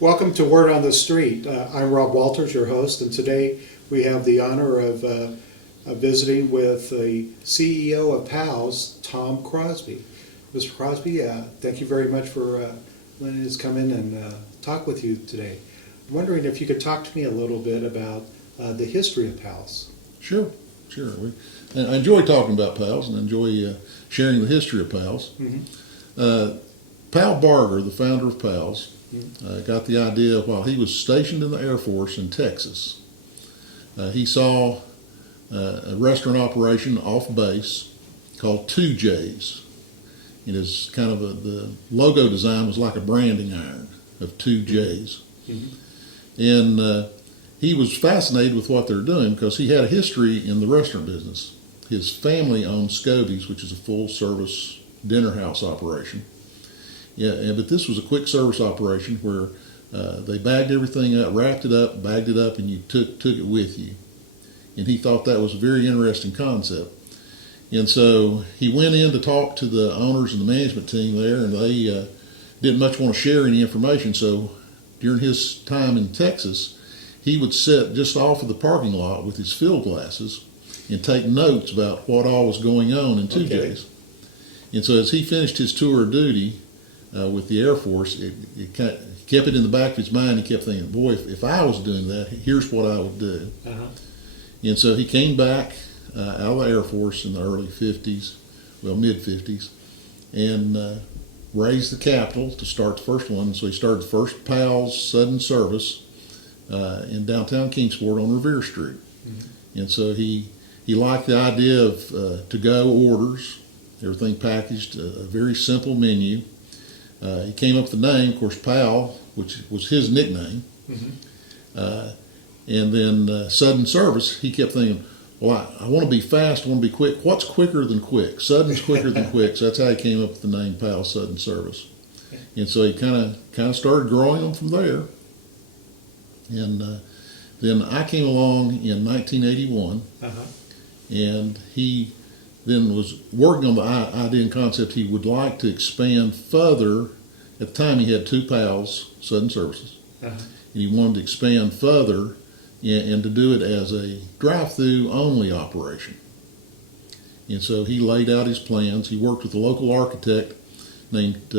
Welcome to Word on the Street. I'm Rob Walters, your host, and today we have the honor of visiting with the CEO of PALS, Tom Crosby. Mr. Crosby, thank you very much for letting us come in and talk with you today. I'm wondering if you could talk to me a little bit about the history of PALS. Sure. I enjoy talking about PALS and enjoy sharing the history of PALS. Mm-hmm. Pal Barger, the founder of PALS, got the idea while he was stationed in the Air Force in Texas. He saw a restaurant operation off base called 2J's. It is kind of the logo design was like a branding iron of 2J's. Mm-hmm. And he was fascinated with what they're doing because he had a history in the restaurant business. His family owned Scoby's, which is a full-service dinner house operation. Yeah, but this was a quick service operation where they bagged everything up, wrapped it up, bagged it up, and you took it with you. And he thought that was a very interesting concept. And so he went in to talk to the owners and the management team there, and they didn't much want to share any information. So during his time in Texas, he would sit just off of the parking lot with his field glasses and take notes about what all was going on in 2J's. Okay. And so as he finished his tour of duty with the Air Force, it kept it in the back of his mind. He kept thinking, boy, if I was doing that, here's what I would do. Uh-huh. And so he came back out of the Air Force in the early 50s, well, mid-50s, and raised the capital to start the first one. So he started the first PALS sudden service in downtown Kingsport on Revere Street. Mm-hmm. And so he liked the idea of to-go orders, everything packaged, a very simple menu. He came up with the name, of course, PAL, which was his nickname. Mm-hmm. And then sudden service, he kept thinking, well, I want to be fast, I want to be quick. What's quicker than quick? Sudden's quicker than quick. So that's how he came up with the name PAL Sudden Service. And so he kind of started growing them from there. And then I came along in 1981, uh-huh. And he then was working on the idea and concept he would like to expand further. At the time he had 2 PALS Sudden Services. Uh-huh. And he wanted to expand further and to do it as a drive-through only operation. And so he laid out his plans. He worked with a local architect named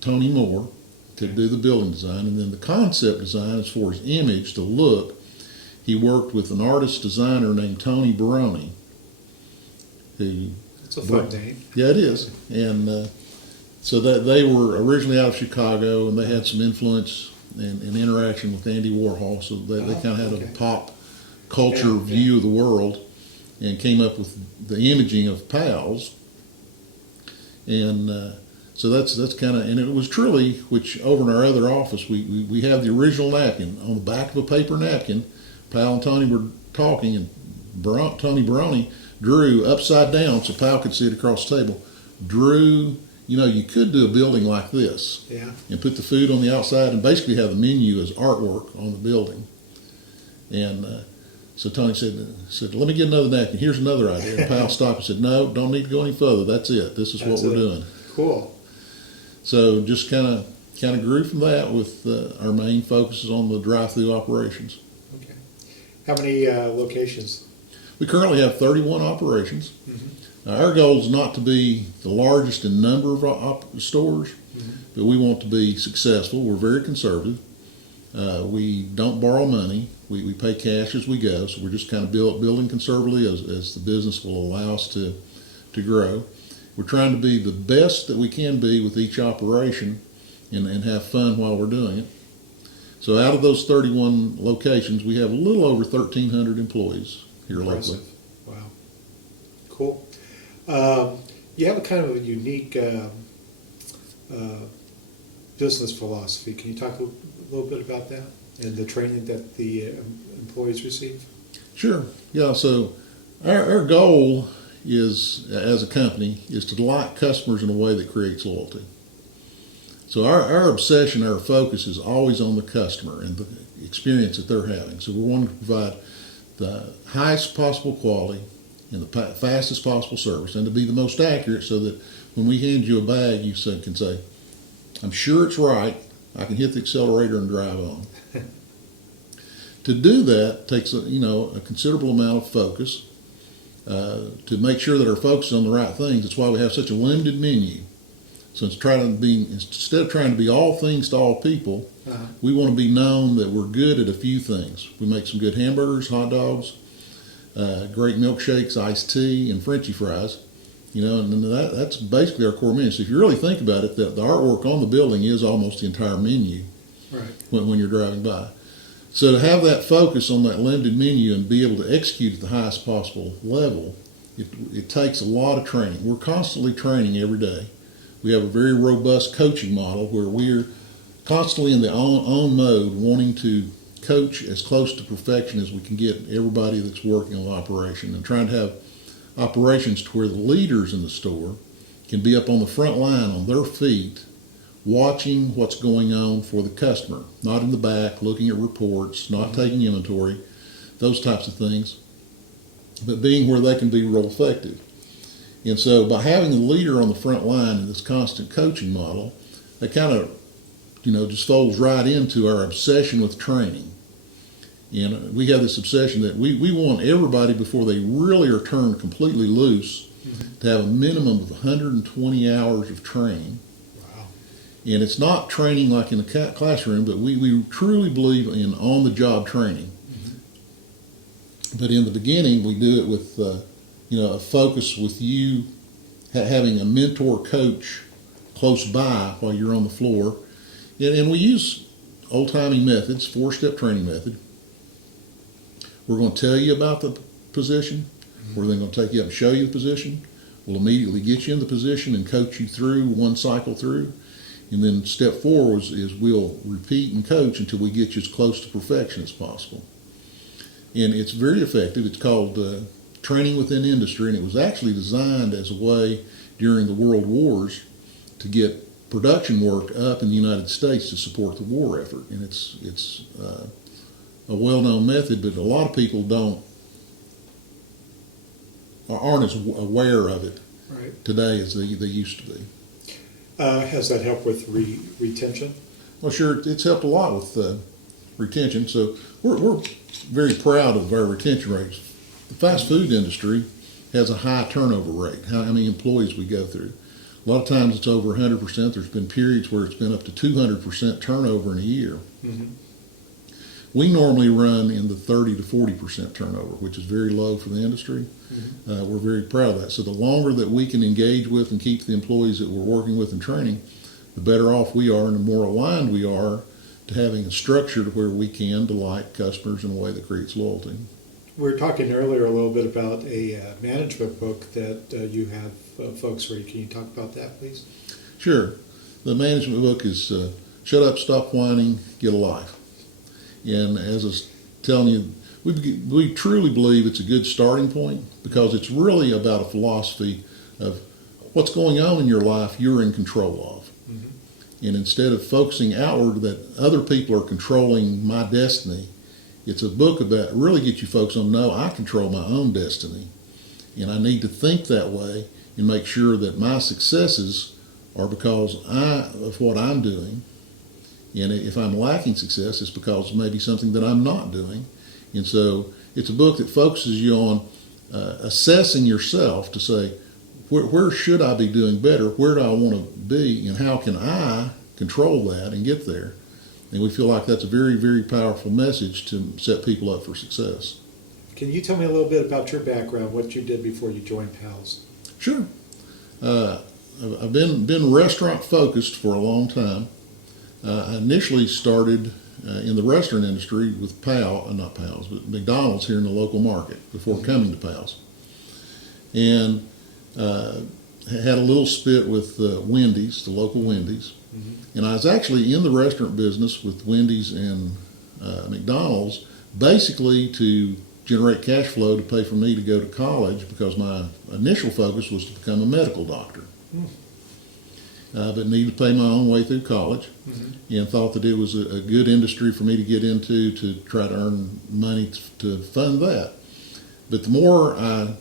Tony Moore to do the building design, and then the concept design as far as image, the look, he worked with an artist designer named Tony Baroni. It's a fun name. Yeah, it is. And so that they were originally out of Chicago, and they had some influence and interaction with Andy Warhol, so they kind of had a pop culture view of the world, and came up with the imaging of PALS. And so that's kind of, and it was truly, which over in our other office, we have the original napkin. On the back of a paper napkin, Pal and Tony were talking, and Tony Baroni drew upside down so Pal could see it across the table. Drew, you could do a building like this, and put the food on the outside and basically have the menu as artwork on the building. And so Tony said, let me get another napkin. Here's another idea. And Pal stopped and said, no, don't need to go any further. That's it. This is what we're doing. Cool. So just kind of grew from that with our main focus is on the drive-through operations. Okay. How many locations? We currently have 31 operations. Mm-hmm. Our goal is not to be the largest in number of stores, mm-hmm. but we want to be successful. We're very conservative. We don't borrow money. We pay cash as we go, so we're just kind of building conservatively as the business will allow us to grow. We're trying to be the best that we can be with each operation and have fun while we're doing it. So out of those 31 locations, we have a little over 1,300 employees here locally. Wow. Cool. You have a kind of a unique business philosophy. Can you talk a little bit about that and the training that the employees receive? Sure. Yeah, so our goal is, as a company, is to delight customers in a way that creates loyalty. So our obsession, our focus is always on the customer and the experience that they're having. So we're wanting to provide the highest possible quality and the fastest possible service, and to be the most accurate so that when we hand you a bag, you can say, I'm sure it's right, I can hit the accelerator and drive on. To do that takes a considerable amount of focus to make sure that our focus is on the right things. That's why we have such a limited menu. So instead of trying to be all things to all people, we want to be known that we're good at a few things. We make some good hamburgers, hot dogs, great milkshakes, iced tea, and Frenchy fries. And that's basically our core menu. So if you really think about it, the artwork on the building is almost the entire menu when you're driving by. So to have that focus on that limited menu and be able to execute at the highest possible level, it takes a lot of training. We're constantly training every day. We have a very robust coaching model where we're constantly in the on mode, wanting to coach as close to perfection as we can get everybody that's working on the operation, and trying to have operations to where the leaders in the store can be up on the front line on their feet watching what's going on for the customer, not in the back looking at reports, not taking inventory, those types of things, but being where they can be real effective. And so by having the leader on the front line in this constant coaching model, that kind of just folds right into our obsession with training. And we have this obsession that we want everybody, before they really are turned completely loose, to have a minimum of 120 hours of training. Wow. And it's not training like in a classroom, but we truly believe in on-the-job training. But in the beginning, we do it with a focus with you having a mentor coach close by while you're on the floor. And we use old-timey methods, 4-step training method. We're going to tell you about the position. We're then going to take you up and show you the position. We'll immediately get you in the position and coach you through one cycle through. And then step 4 is we'll repeat and coach until we get you as close to perfection as possible. And it's very effective. It's called training within industry, and it was actually designed as a way during the World Wars to get production work up in the United States to support the war effort. And it's a well-known method, but a lot of people aren't as aware of it today as they used to be. Has that helped with retention? Well, sure, it's helped a lot with retention. So we're very proud of our retention rates. The fast food industry has a high turnover rate, how many employees we go through. A lot of times it's over 100%. There's been periods where it's been up to 200% turnover in a year. We normally run in the 30 to 40% turnover, which is very low for the industry. We're very proud of that. So the longer that we can engage with and keep the employees that we're working with and training, the better off we are and the more aligned we are to having a structure to where we can delight customers in a way that creates loyalty. We were talking earlier a little bit about a management book that you have folks read. Can you talk about that, please? Sure. The management book is Shut Up, Stop Whining, Get a Life. And as I was telling you, we truly believe it's a good starting point because it's really about a philosophy of what's going on in your life you're in control of. And instead of focusing outward that other people are controlling my destiny, it's a book about really get you folks on, no, I control my own destiny. And I need to think that way and make sure that my successes are because of what I'm doing. And if I'm lacking success, it's because maybe something that I'm not doing. And so it's a book that focuses you on assessing yourself to say, where should I be doing better? Where do I want to be? And how can I control that and get there? And we feel like that's a very, very powerful message to set people up for success. Can you tell me a little bit about your background, what you did before you joined PALS? Sure. I've been restaurant focused for a long time. I initially started in the restaurant industry with not PALS, but McDonald's here in the local market before coming to PALS. And had a little spit with Wendy's, the local Wendy's. And I was actually in the restaurant business with Wendy's and McDonald's basically to generate cash flow to pay for me to go to college because my initial focus was to become a medical doctor. But needed to pay my own way through college and thought that it was a good industry for me to get into to try to earn money to fund that. But the more I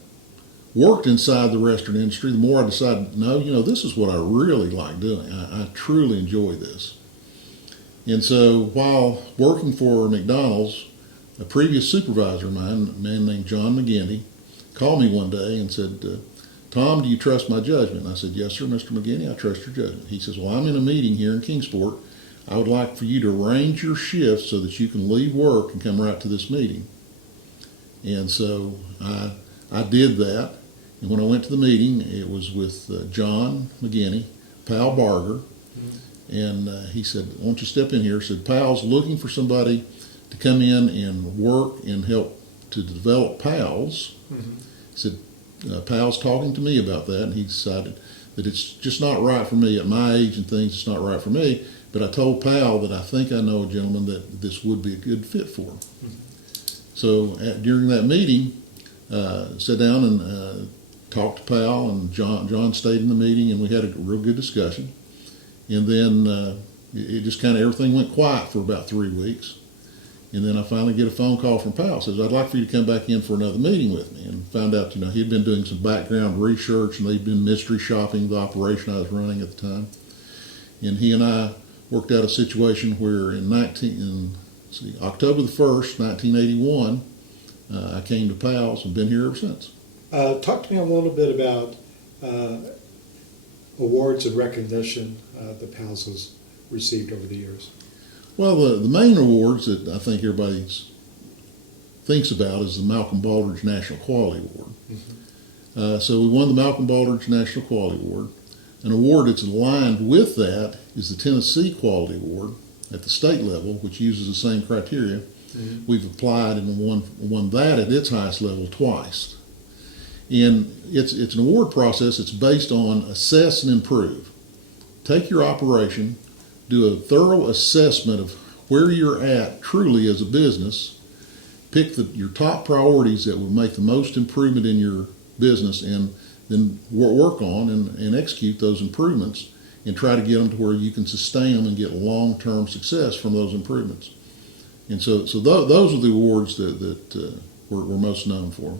worked inside the restaurant industry, the more I decided, no, this is what I really like doing. I truly enjoy this. And so while working for McDonald's, a previous supervisor of mine, a man named John McGinney, called me one day and said, Tom, do you trust my judgment? And I said, yes, sir, Mr. McGinney, I trust your judgment. He says, well, I'm in a meeting here in Kingsport. I would like for you to arrange your shifts so that you can leave work and come right to this meeting. And so I did that. And when I went to the meeting, it was with John McGinney, Pal Barger. And he said, why don't you step in here? He said, Pal's looking for somebody to come in and work and help to develop Pals. He said, Pal's talking to me about that, and he decided that it's just not right for me at my age and things. It's not right for me. But I told Pal that I think I know a gentleman that this would be a good fit for him. So during that meeting, sat down and talked to Pal, and John stayed in the meeting, and we had a real good discussion. And then it just kind of everything went quiet for about 3 weeks. And then I finally get a phone call from Powell. Says, I'd like for you to come back in for another meeting with me. And found out, he'd been doing some background research, and they'd been mystery shopping the operation I was running at the time. And he and I worked out a situation where in October the 1st, 1981, I came to Powell's and been here ever since. Talk to me a little bit about awards and recognition that PALS has received over the years. Well, the main awards that I think everybody thinks about is the Malcolm Baldrige National Quality Award. So we won the Malcolm Baldrige National Quality Award. An award that's aligned with that is the Tennessee Quality Award at the state level, which uses the same criteria. We've applied and won that at its highest level twice. And it's an award process that's based on assess and improve. Take your operation, do a thorough assessment of where you're at truly as a business, pick your top priorities that will make the most improvement in your business, and then work on and execute those improvements and try to get them to where you can sustain them and get long-term success from those improvements. And so those are the awards that we're most known for.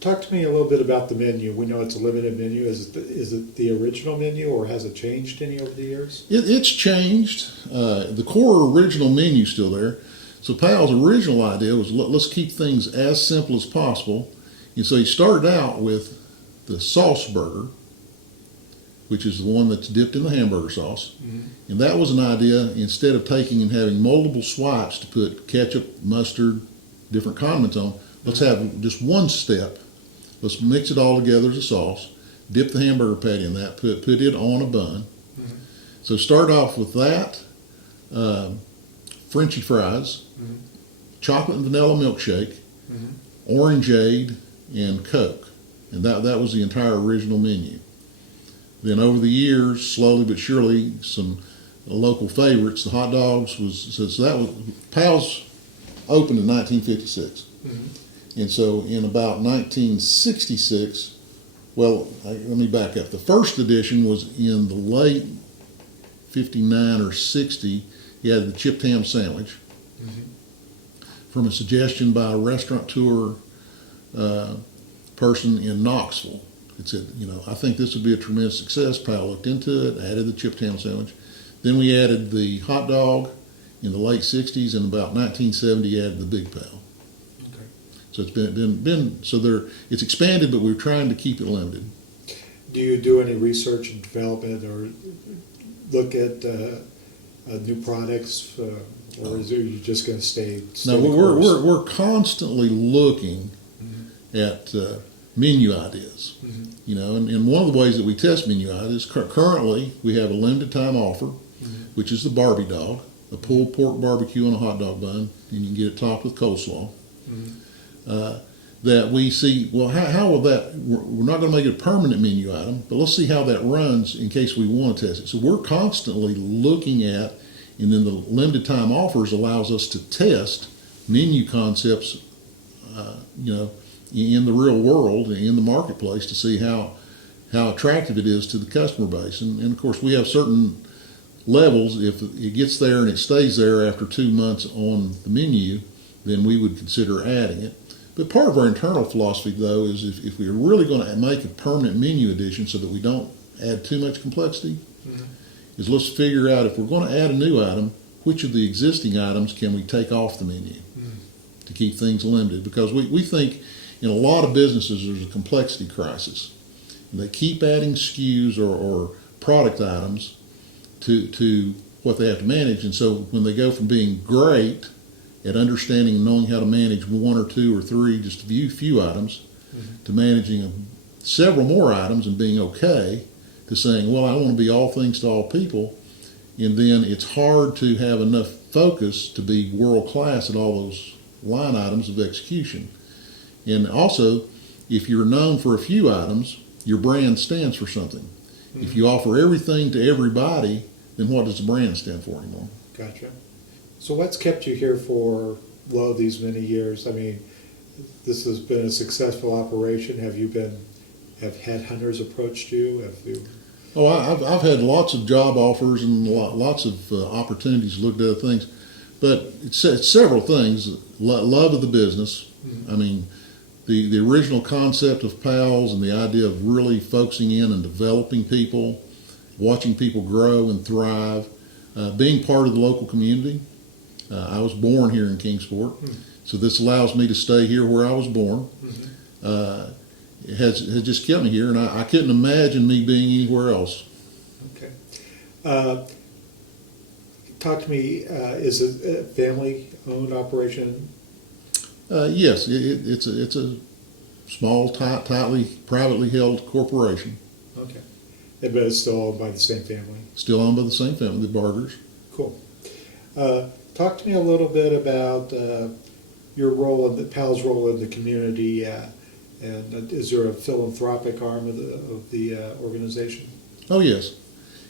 Talk to me a little bit about the menu. We know it's a limited menu. Is it the original menu, or has it changed any over the years? It's changed. The core original menu's still there. So Pal's original idea was let's keep things as simple as possible. And so he started out with the sauce burger, which is the one that's dipped in the hamburger sauce. And that was an idea, instead of taking and having multiple swipes to put ketchup, mustard, different condiments on, let's have just one step. Let's mix it all together as a sauce, dip the hamburger patty in that, put it on a bun. So start off with that, Frenchy fries, chocolate and vanilla milkshake, orangeade, and Coke. And that was the entire original menu. Then over the years, slowly but surely, some local favorites, the hot dogs so that was, Pal's opened in 1956. And so in about 1966, well, let me back up. The first edition was in the late 59 or 60. He had the chipped ham sandwich from a suggestion by a restaurateur person in Knoxville. It said, I think this would be a tremendous success. Pal looked into it, added the chipped ham sandwich. Then we added the hot dog in the late 60s, and about 1970 added the Big Pal. So it's been so there. It's expanded, but we're trying to keep it limited. Do you do any research and development, or look at new products, or is you just going to stay? No, we're constantly looking at menu ideas. And one of the ways that we test menu ideas, currently we have a limited time offer, which is the Barbie Dog, a pulled pork barbecue on a hot dog bun, and you can get it topped with coleslaw. That we see, well, how will that, we're not going to make it a permanent menu item, but let's see how that runs in case we want to test it. So we're constantly looking at, and then the limited time offers allows us to test menu concepts, in the real world, in the marketplace, to see how attractive it is to the customer base. And of course, we have certain levels. If it gets there and it stays there after 2 months on the menu, then we would consider adding it. But part of our internal philosophy, though, is if we're really going to make a permanent menu addition so that we don't add too much complexity, is let's figure out if we're going to add a new item, which of the existing items can we take off the menu to keep things limited? Because we think in a lot of businesses there's a complexity crisis. And they keep adding SKUs or product items to what they have to manage. And so when they go from being great at understanding and knowing how to manage one or two or three, just a few items, to managing several more items and being okay, to saying, well, I want to be all things to all people. And then it's hard to have enough focus to be world class at all those line items of execution. And also, if you're known for a few items, your brand stands for something. If you offer everything to everybody, then what does the brand stand for anymore? Gotcha. So what's kept you here for, these many years? I mean, this has been a successful operation. Have headhunters approached you? Oh, I've had lots of job offers and lots of opportunities to look at other things, but it's several things. Love of the business. I mean, the original concept of PALS and the idea of really focusing in and developing people, watching people grow and thrive, being part of the local community. I was born here in Kingsport, so this allows me to stay here where I was born. It has just kept me here, and I couldn't imagine me being anywhere else. Okay. Talk to me, is it a family-owned operation? Yes, it's a small, tightly, privately held corporation. Okay. But it's still owned by the same family? Still owned by the same family, the Bargers. Cool. Talk to me a little bit about your role, PAL's role in the community, and is there a philanthropic arm of the organization? Oh, yes.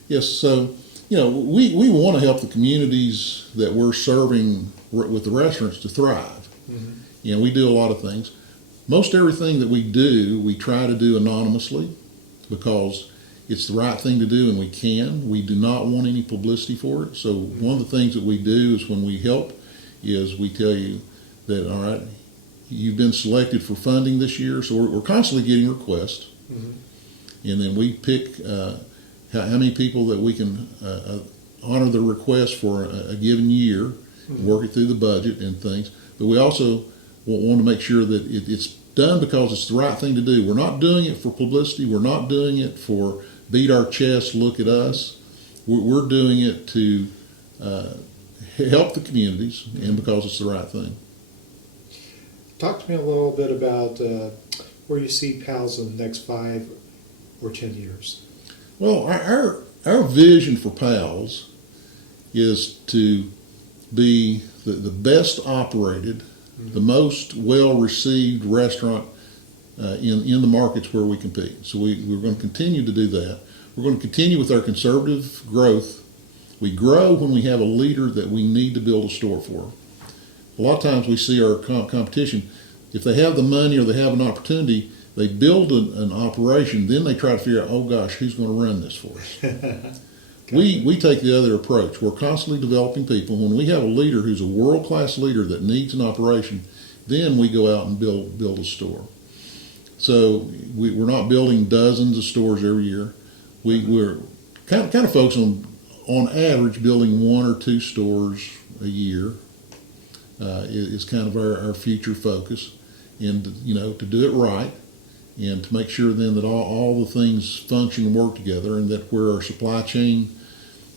Yes, so, we want to help the communities that we're serving with the restaurants to thrive. We do a lot of things. Most everything that we do, we try to do anonymously because it's the right thing to do and we can. We do not want any publicity for it. So one of the things that we do is when we help is we tell you that, all right, you've been selected for funding this year. So we're constantly getting requests. And then we pick how many people that we can honor the request for a given year, work it through the budget and things. But we also want to make sure that it's done because it's the right thing to do. We're not doing it for publicity. We're not doing it for beat our chest, look at us. We're doing it to help the communities and because it's the right thing. Talk to me a little bit about where you see PALS in the next 5 or 10 years. Well, our vision for PALS is to be the best operated, the most well-received restaurant in the markets where we compete. So we're going to continue to do that. We're going to continue with our conservative growth. We grow when we have a leader that we need to build a store for. A lot of times we see our competition, if they have the money or they have an opportunity, they build an operation, then they try to figure out, oh gosh, who's going to run this for us? We take the other approach. We're constantly developing people. When we have a leader who's a world-class leader that needs an operation, then we go out and build a store. So we're not building dozens of stores every year. We're kind of focused on average building 1 or 2 stores a year is kind of our future focus. And to do it right and to make sure then that all the things function and work together, and that where our supply chain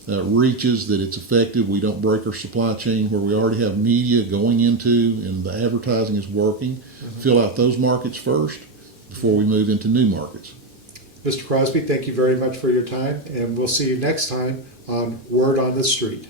reaches, that it's effective. We don't break our supply chain where we already have media going into and the advertising is working. Fill out those markets first before we move into new markets. Mr. Crosby, thank you very much for your time, and we'll see you next time on Word on the Street.